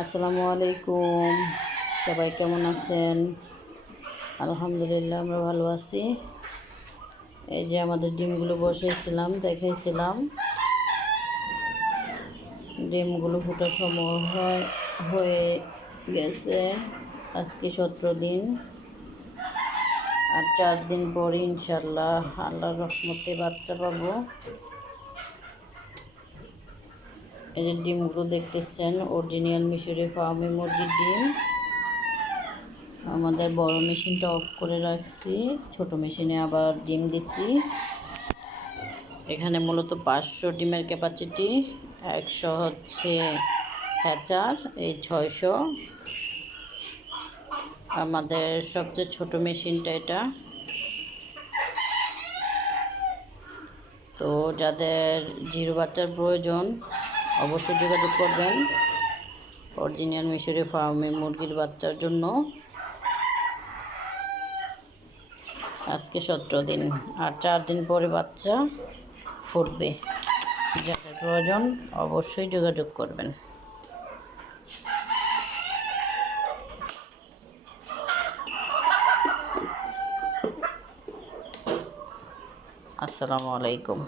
আসসালামু আলাইকুম। সবাই কেমন আছেন? আলহামদুলিল্লাহ আমরা ভালো আছি। এই যে আমাদের ডিমগুলো বসাইছিলাম, দেখাইছিলাম। ডিমগুলো ফোটার সময় হয়ে গেছে। আজকে 17 দিন, আর 4 দিন পরে ইনশাল্লাহ আল্লাহর রহমতে বাচ্চা পাবো। এই যে ডিমগুলো দেখতেছেন, অরিজিনাল মিশরি ফার্মে মুরগির ডিম। আমাদের বড় মেশিনটা অফ করে রাখছি, ছোট মেশিনে আবার ডিম দিচ্ছি। এখানে মূলত 500 ডিমের ক্যাপাসিটি, 100 হচ্ছে হ্যাচার, এই 600। আমাদের সবচেয়ে ছোট মেশিনটা এটা। তো যাদের জিরো বাচ্চার প্রয়োজন অবশ্যই যোগাযোগ করবেন অরিজিনাল মিশরি ফার্মে মুরগির বাচ্চার জন্য। আজকে 17 দিন, আর 4 দিন পরে বাচ্চা ফুটবে। যাদের প্রয়োজন অবশ্যই যোগাযোগ করবেন। আসসালামু আলাইকুম।